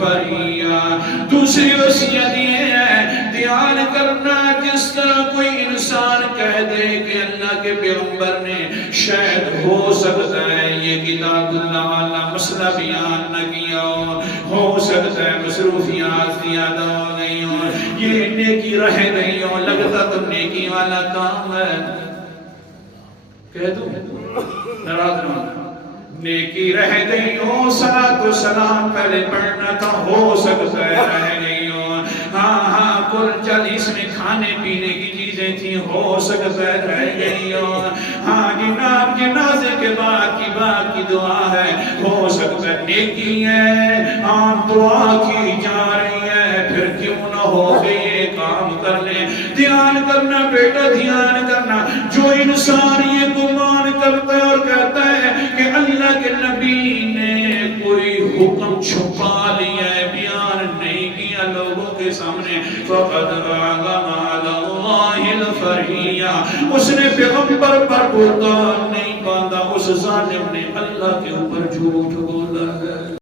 فریا. دوسری وصیت یہ ہے دھیان کرنا جس طرح کوئی انسان کہہ دے کہ اللہ کے پیغمبر نے شاید ہو سکتا ہے یہ کتاب اللہ والا مسئلہ بیان نہ کیا ہو سکتا ہے مصروفیات زیادہ ہو گئی ہو یہ نیکی رہ گئی ہو لگتا تو نیکی والا کام ہے کہہ دوں ناراض نہ نیکی رہ گئی ہو صلاۃ و سلام پہلے پڑھنا تھا ہو سکتا ہے رہ گئی ہو ہاں کل چل اس میں کھانے پینے کی چیزیں تھیں ہو سکتا ہے رہ گئی ہو ہاں جنازے کے بعد کی دعا ہے ہو سکتا ہے نیکی ہے ہاں دعا کی جا رہی ہے پھر کیوں نہ ہو یہ کام کر لیں. دھیان کرنا بیٹا دھیان کرنا جو انسان یہ گمان کرتا ہے اور کہتا ہے کہ اللہ کے نبی نے کوئی حکم چھپا لیا ہے بیان نہیں کیا لوگوں کے سامنے فقد اعظم علی اللہ الفریہ اس نے پیغمبر پر بہتان نہیں باندھا اس ظالم نے اللہ کے اوپر جھوٹ بولا ہے.